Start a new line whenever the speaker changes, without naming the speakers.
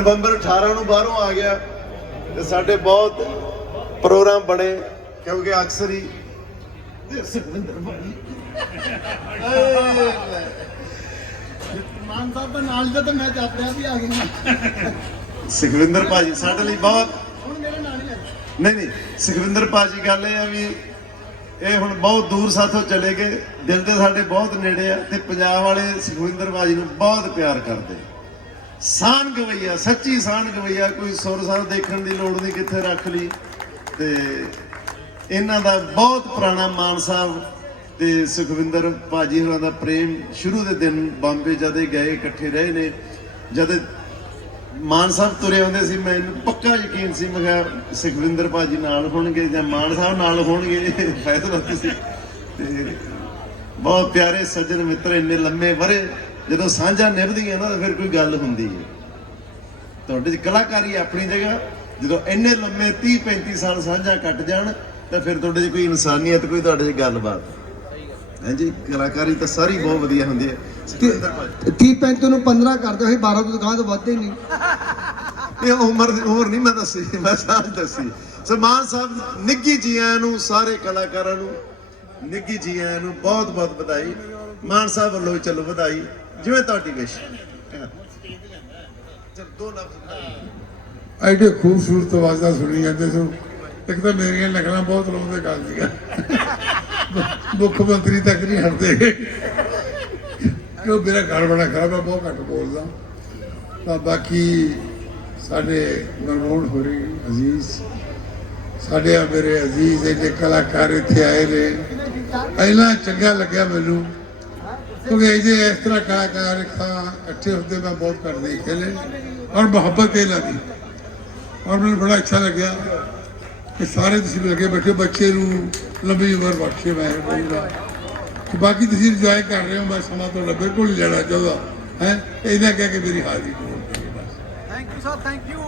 ਨਵੰਬਰ 18 ਨੂੰ ਬਾਹਰੋਂ ਆ ਗਿਆ ਤੇ ਸਾਡੇ ਬਹੁਤ ਪ੍ਰੋਗਰਾਮ ਬਣੇ। ਕਿਉਂਕਿ ਅਕਸਰ ਹੀ ਸੁਖਵਿੰਦਰ ਭਾਈ।
ਮਾਨ ਸਾਹਿਬ ਦਾ ਨਾਲ ਜਦ ਮੈਂ ਚਾਹਤਿਆ ਵੀ ਆ ਗਿਆ।
ਸੁਖਵਿੰਦਰ ਭਾਜੀ ਸਾਡੇ ਲਈ ਬਹੁਤ
ਹੁਣ ਮੇਰੇ ਨਾਲ ਹੀ ਹੈ
ਨਹੀਂ ਨਹੀਂ ਸੁਖਵਿੰਦਰ ਭਾਜੀ ਗੱਲ ਇਹ ਆ ਵੀ ਇਹ ਹੁਣ ਬਹੁਤ ਦੂਰ ਸਾਥੋਂ ਚਲੇ ਗਏ। ਦਿਲ ਦੇ ਸਾਡੇ ਬਹੁਤ ਨੇੜੇ ਆ ਤੇ ਪੰਜਾਬ ਵਾਲੇ ਸੁਖਵਿੰਦਰ ਭਾਜੀ ਨੂੰ ਬਹੁਤ ਪਿਆਰ ਕਰਦੇ। ਸਾਨ ਗਵਈਆ, ਸੱਚੀ ਸਾਨ ਗਵਈਆ, ਕੋਈ ਸੁਰ ਸਾਰ ਦੇਖਣ ਦੀ ਲੋੜ ਨਹੀਂ ਕਿੱਥੇ ਰੱਖ ਲਈ। ਤੇ ਇਹਨਾਂ ਦਾ ਬਹੁਤ ਪੁਰਾਣਾ ਮਾਨ ਸਾਹਿਬ ਤੇ ਸੁਖਵਿੰਦਰ ਭਾਜੀ ਹੋਰਾਂ ਦਾ ਪ੍ਰੇਮ ਸ਼ੁਰੂ ਦੇ ਦਿਨ ਬੰਬੇ ਜਦੇ ਗਏ, ਇਕੱਠੇ ਰਹੇ ਨੇ, ਜਦ ਮਾਨ ਸਾਹਿਬ ਤੁਰੇ ਆਉਂਦੇ ਸੀ ਮੈਨੂੰ ਪੱਕਾ ਯਕੀਨ ਸੀ, ਮੈਂ ਕਿਹਾ ਸੁਖਵਿੰਦਰ ਭਾਜੀ ਨਾਲ ਹੋਣਗੇ ਜਾਂ ਮਾਨ ਸਾਹਿਬ ਨਾਲ ਹੋਣਗੇ, ਫੈਸਲਾ ਤੁਸੀਂ। ਤੇ ਬਹੁਤ ਪਿਆਰੇ ਸੱਜਣ ਮਿੱਤਰ, ਇੰਨੇ ਲੰਮੇ ਵਰੇ ਜਦੋਂ ਸਾਂਝਾ ਨਿਭਦੀਆਂ ਨਾ ਫਿਰ ਕੋਈ ਗੱਲ ਹੁੰਦੀ ਹੈ। ਤੁਹਾਡੇ ਚ ਕਲਾਕਾਰੀ ਆਪਣੀ ਜਗ੍ਹਾ ਜਦੋਂ ਇੰਨੇ ਲੰਮੇ 30 35 ਸਾਲ ਸਾਂਝਾ ਕੱਟ ਜਾਣ ਤਾਂ ਫਿਰ ਤੁਹਾਡੇ ਚ ਕੋਈ ਇਨਸਾਨੀਅਤ ਕੋਈ ਤੁਹਾਡੇ ਚ ਗੱਲਬਾਤ। ਹਾਂਜੀ ਕਲਾਕਾਰੀ ਤਾਂ ਸਾਰੀ ਬਹੁਤ ਵਧੀਆ ਹੁੰਦੀ ਹੈ। ਸੁਖਵਿੰਦਰ ਭਾਜੀ
30 35 ਨੂੰ 15 ਕਰਦੇ ਹੋਏ 12 ਤੋਂ ਦੁਕਾਨ ਤੋਂ ਵੱਧਦੇ ਨਹੀਂ।
ਇਹ ਉਮਰ ਉਮਰ ਨਹੀਂ ਮੈਂ ਦੱਸੀ ਮੈਂ ਸਾਲ ਦੱਸੀ। ਸੋ ਮਾਨ ਸਾਹਿਬ ਨਿੱਗੀ ਜੀਆਂ ਨੂੰ ਸਾਰੇ ਕਲਾਕਾਰਾਂ ਨੂੰ ਨਿੱਗੀ ਜੀਆਂ ਨੂੰ ਬਹੁਤ ਬਹੁਤ ਵਧਾਈ। ਮਾਨ ਸਾਹਿਬ ਵੱਲੋਂ ਚਲੋ ਵਧਾਈ। ਜਿਵੇਂ ਤੁਹਾਡੀ ਵਿਸ਼ ਚਲ ਦੋ ਲਫ਼ਜ਼
ਐਡੇ ਖੂਬਸੂਰਤ ਆਵਾਜ਼ਾਂ ਸੁਣੀ ਜਾਂਦੇ ਸੋ, ਇੱਕ ਤਾਂ ਮੇਰੀਆਂ ਨਕਲਾਂ ਬਹੁਤ ਲਾਉਂਦੇ ਗੱਲ ਦੀਆਂ ਮੁੱਖ ਮੰਤਰੀ ਤੱਕ ਨਹੀਂ ਹਟਦੇ ਕਿਉਂ ਮੇਰਾ ਘਰ ਬੜਾ ਖਰਾਬ ਹੈ ਬਹੁਤ ਘੱਟ ਬੋਲਦਾ। ਤਾਂ ਬਾਕੀ ਸਾਡੇ ਮਨਮੋਹਨ ਹੋਰੀ, ਅਜ਼ੀਜ਼। ਸਾਡੇ ਆ ਮੇਰੇ ਅਜ਼ੀਜ਼ ਇਹਦੇ ਕਲਾਕਾਰ ਇੱਥੇ ਆਏ ਨੇ। ਪਹਿਲਾਂ ਚੰਗਾ ਲੱਗਿਆ ਮੈਨੂੰ ਕਿਉਂਕਿ ਇਹਦੇ ਇਸ ਤਰ੍ਹਾਂ ਕਲਾਕਾਰ ਤਾਂ ਇਕੱਠੇ ਹੁੰਦੇ ਮੈਂ ਬਹੁਤ ਘੱਟ ਦੇਖੇ ਨੇ ਔਰ ਮੁਹੱਬਤ ਇਹਨਾਂ ਦੀ। ਔਰ ਮੈਨੂੰ ਬੜਾ ਅੱਛਾ ਲੱਗਿਆ ਕਿ ਸਾਰੇ ਤੁਸੀਂ ਲੱਗੇ ਬੈਠੇ ਬੱਚੇ ਨੂੰ ਲੰਬੀ ਉਮਰ ਬਖਸ਼ੇ ਮੈਂ ਬੋਲਦਾ। ਕਿ ਬਾਕੀ ਤੁਸੀਂ ਇੰਜੋਏ ਕਰ ਰਹੇ ਹੋ ਮੈਂ ਸਮਾਂ ਤੁਹਾਡਾ ਬਿਲਕੁਲ ਲੈਣਾ ਚਾਹੁੰਦਾ ਹੈ? ਇਹਦਾ ਕਹਿ ਕੇ ਮੇਰੀ ਹਾਜ਼ਰੀ
thank you sir thank you